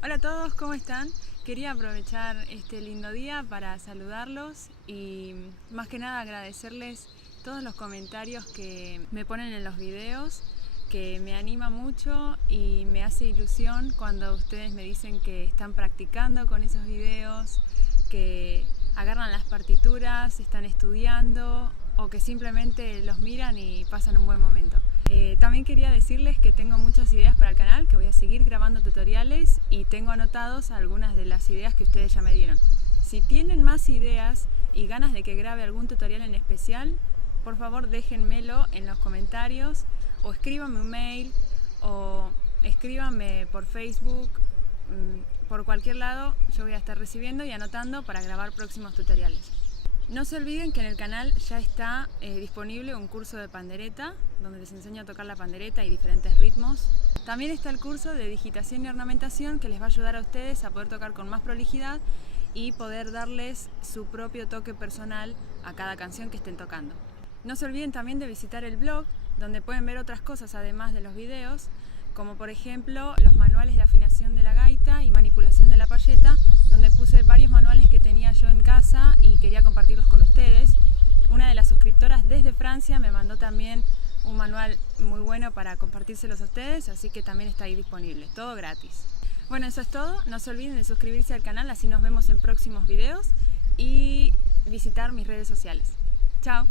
Hola a todos, ¿cómo están? Quería aprovechar este lindo día para saludarlos y más que nada agradecerles todos los comentarios que me ponen en los videos, que me anima mucho y me hace ilusión cuando ustedes me dicen que están practicando con esos videos, que agarran las partituras, están estudiando o que simplemente los miran y pasan un buen momento. También quería decirles que tengo muchas ideas para el canal, que voy a seguir grabando tutoriales y tengo anotados algunas de las ideas que ustedes ya me dieron. Si tienen más ideas y ganas de que grabe algún tutorial en especial, por favor déjenmelo en los comentarios o escríbanme un mail o escríbanme por Facebook, por cualquier lado yo voy a estar recibiendo y anotando para grabar próximos tutoriales. No se olviden que en el canal ya está disponible un curso de pandereta, donde les enseño a tocar la pandereta y diferentes ritmos. También está el curso de digitación y ornamentación que les va a ayudar a ustedes a poder tocar con más prolijidad y poder darles su propio toque personal a cada canción que estén tocando. No se olviden también de visitar el blog, donde pueden ver otras cosas además de los videos, como por ejemplo los manuales de afinación de la gaita y manipulación de la payeta, donde puse varios manuales que tenía yo en casa y quería compartirlos con ustedes. Una de las suscriptoras desde Francia me mandó también un manual muy bueno para compartírselos a ustedes, así que también está ahí disponible, todo gratis. Bueno, eso es todo, no se olviden de suscribirse al canal, así nos vemos en próximos videos y visitar mis redes sociales. Chao.